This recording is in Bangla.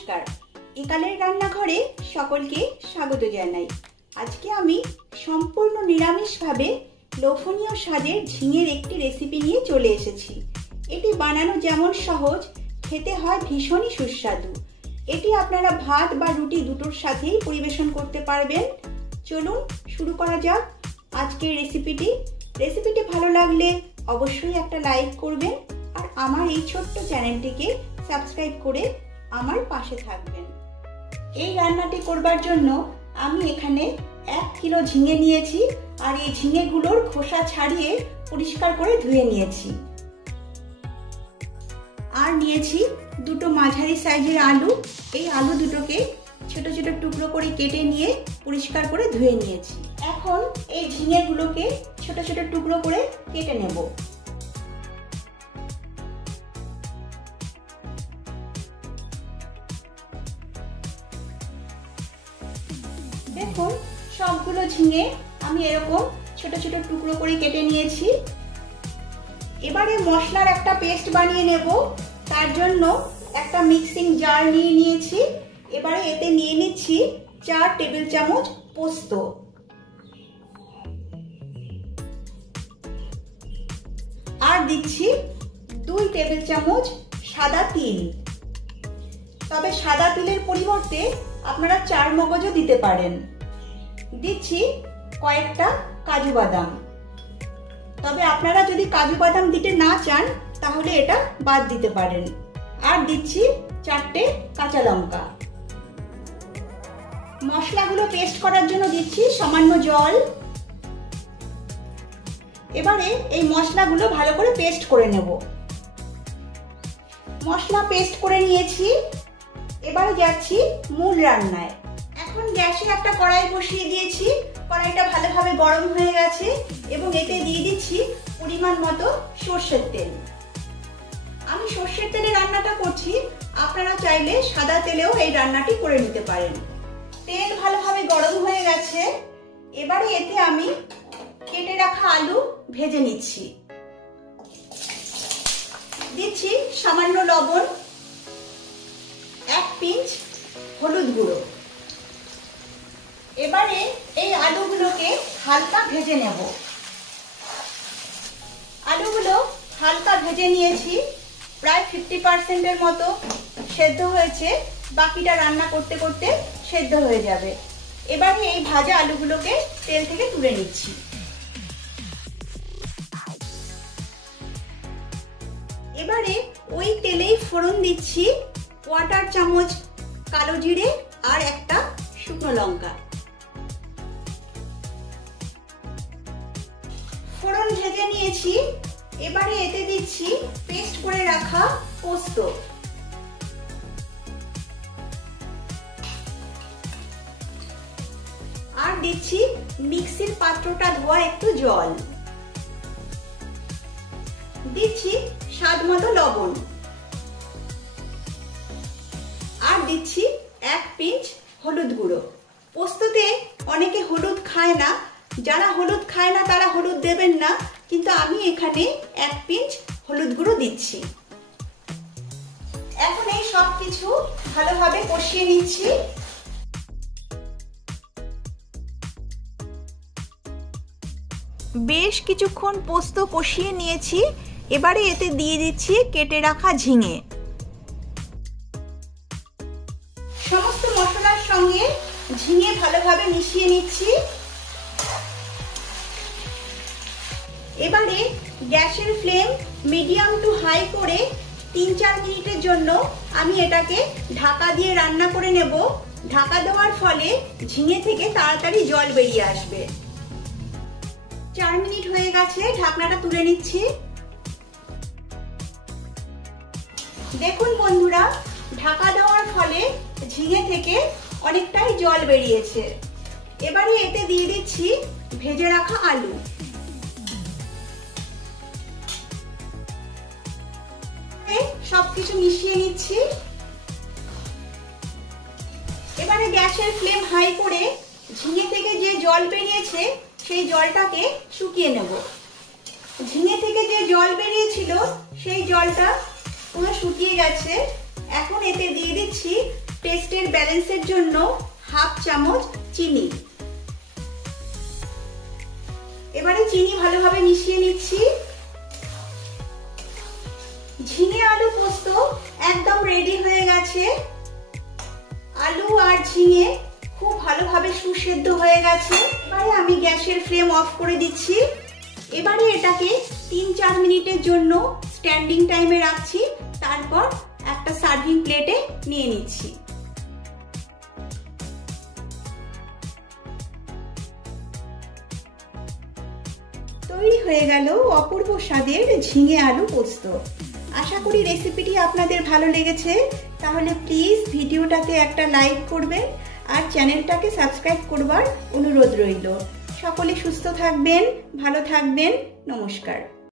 নমস্কার, একালের রান্নাঘরে সকলকে স্বাগত জানাই। আজকে আমি সম্পূর্ণ নিরামিষভাবে লোভনীয় স্বাদের ঝিঙের একটি রেসিপি নিয়ে চলে এসেছি। এটি বানানো যেমন সহজ, খেতে হয় ভীষণই সুস্বাদু। এটি আপনারা ভাত বা রুটি দুটোর সাথেই পরিবেশন করতে পারবেন। চলুন শুরু করা যাক আজকের রেসিপিটি ভালো লাগলে অবশ্যই একটা লাইক করবেন আর আমার এই ছোট্ট চ্যানেলটিকে সাবস্ক্রাইব করে আমার পাশে থাকবেন। এই রান্নাটি করবার জন্য আমি এখানে 1 কিলো ঝিঙে নিয়েছি আর এই ঝিঙেগুলোর খোসা ছাড়িয়ে পরিষ্কার করে ধুয়ে নিয়েছি। আর নিয়েছি দুটো মাঝারি সাইজের আলু। এই আলু দুটোকে ছোট ছোট টুকরো করে কেটে নিয়ে পরিষ্কার করে ধুয়ে নিয়েছি। এখন এই ঝিঙেগুলোকে ছোট ছোট টুকরো করে কেটে নেব। দেখুন, সবগুলো ঝিঙে আমি এরকম ছোট ছোট টুকরো করে কেটে নিয়েছি। এবারে মশলার একটা পেস্ট বানিয়ে নেব। তার জন্য একটা মিক্সিং জার নিয়ে নিয়েছি। এবারে এতে নিয়ে নিচ্ছি 4 টেবিল চামচ পোস্ত, আর দিচ্ছি 2 টেবিল চামচ সাদা তিল। তবে সাদা তিলের পরিবর্তে আপনারা 4 মগজও দিতে পারেন। দিচ্ছি কয়েকটা কাজু বাদাম। তবে আপনারা যদি কাজু বাদাম দিতে না চান তাহলে এটা বাদ দিতে পারেন। আর দিচ্ছি 4টে কাঁচা লঙ্কা। মশলাগুলো পেস্ট করার জন্য দিচ্ছি সামান্য জল। এবারে এই মশলাগুলো ভালো করে পেস্ট করে নেব। মশলা পেস্ট করে নিয়েছি। এবারে যাচ্ছি মূল রান্নায়। এখন গ্যাসে একটা কড়াই বসিয়ে দিয়েছি। কড়াইটা ভালোভাবে গরম হয়ে গেছে এবং এতে দিয়ে দিচ্ছি পরিমাণ মতো সরষের তেল। আমি সরষের তেলে রান্নাটা করছি, আপনারা চাইলে সাদা তেলেও এই রান্নাটি করে নিতে পারেন। তেল ভালোভাবে গরম হয়ে গেছে। এবারে এতে আমি কেটে রাখা আলু ভেজে নিচ্ছি। দিচ্ছি সামান্য লবণ, 1 পিঞ্চ হলুদ গুঁড়ো। এবারে এই আলুগুলোকে হালকা ভেজে নেব। আলুগুলো হালকা ভেজে নিয়েছি, প্রায় 50% মতো সেদ্ধ হয়েছে। বাকিটা রান্না করতে করতে সেদ্ধ হয়ে যাবে। এবারে এই ভাজা আলুগুলোকে তেল থেকে তুলে নিচ্ছি। এবারে ওই তেলেই ফোড়ন দিচ্ছি 1/4 চামচ কালো জিরে আর একটা শুকনো লঙ্কা। ফোড়ন ভেজে নিয়েছি। এবারে এতে দিচ্ছি পেস্ট করে রাখা পোস্ত। আর দিচ্ছি মিক্সির পাত্রটা ধোয়া একটু জল। দিচ্ছি স্বাদ মতো লবণ। আর দিচ্ছি 1 পিঞ্চ হলুদ গুঁড়ো। পোস্ততে অনেকে হলুদ খায় না। যারা হলুদ খায় না তারা হলুদ দেবেন না, কিন্তু আমি এখানে 1 পিঞ্চ হলুদ গুঁড়ো দিচ্ছি। এখন এই সব কিছু ভালোভাবে কষিয়ে নিচ্ছি। বেশ কিছুক্ষণ পোস্ত কষিয়ে নিয়েছি। এবারে এতে দিয়ে দিচ্ছি কেটে রাখা ঝিঙে। সমস্ত মশলার সঙ্গে ঝিঙে ভালোভাবে মিশিয়ে নিচ্ছি। এবারে গ্যাসের ফ্লেম মিডিয়াম টু হাই করে 3-4 মিনিটের জন্য আমি এটাকে ঢাকা দিয়ে রান্না করে নেব। ঢাকা দেওয়ার ফলে ঝিঙে থেকে তাড়াতাড়ি জল বেরিয়ে আসবে। 4 মিনিট হয়ে গেছে, ঢাকনাটা তুলে নিচ্ছি। দেখুন বন্ধুরা, ঢাকা দেওয়ার ফলে ঝিঙে থেকে অনেকটাই জল বেরিয়েছে। এবারে এতে দিয়ে দিচ্ছি ভেজে রাখা আলু। সবকিছু মিশিয়ে নিচ্ছি। এবারে গ্যাসের ফ্লেম হাই করে ঝিঙে থেকে যে জল বেরিয়েছে সেই জলটাকে শুকিয়ে নেব। ঝিঙে থেকে যে জল বেরিয়েছিল সেই জলটা পুরো শুকিয়ে গেছে। এখন এতে দিয়ে দিচ্ছি ব্যালেন্সের জন্য হাফ চামচ চিনি। এবারে চিনি ভালোভাবে মিশিয়ে নিচ্ছি। ঝিঙে আলু পোস্ত একদম রেডি হয়ে গেছে। আলু আর ঝিঙে খুব ভালোভাবে সুসেদ্ধ হয়ে গেছে। এবারে আমি গ্যাসের ফ্লেম অফ করে দিচ্ছি। এবারে এটাকে 3-4 মিনিটের জন্য স্ট্যান্ডিং টাইমে রাখছি, তারপর একটা সার্ভিং প্লেটে নিয়ে নিচ্ছি। তৈরি হয়ে গেল অপূর্ব স্বাদের ঝিঙে আলু পোস্ত। আশা করি রেসিপিটি আপনাদের ভালো লেগেছে। তাহলে প্লিজ ভিডিওটাতে একটা লাইক করবেন আর চ্যানেলটাকে সাবস্ক্রাইব করবার অনুরোধ রইল। সকলে সুস্থ থাকবেন, ভালো থাকবেন। নমস্কার।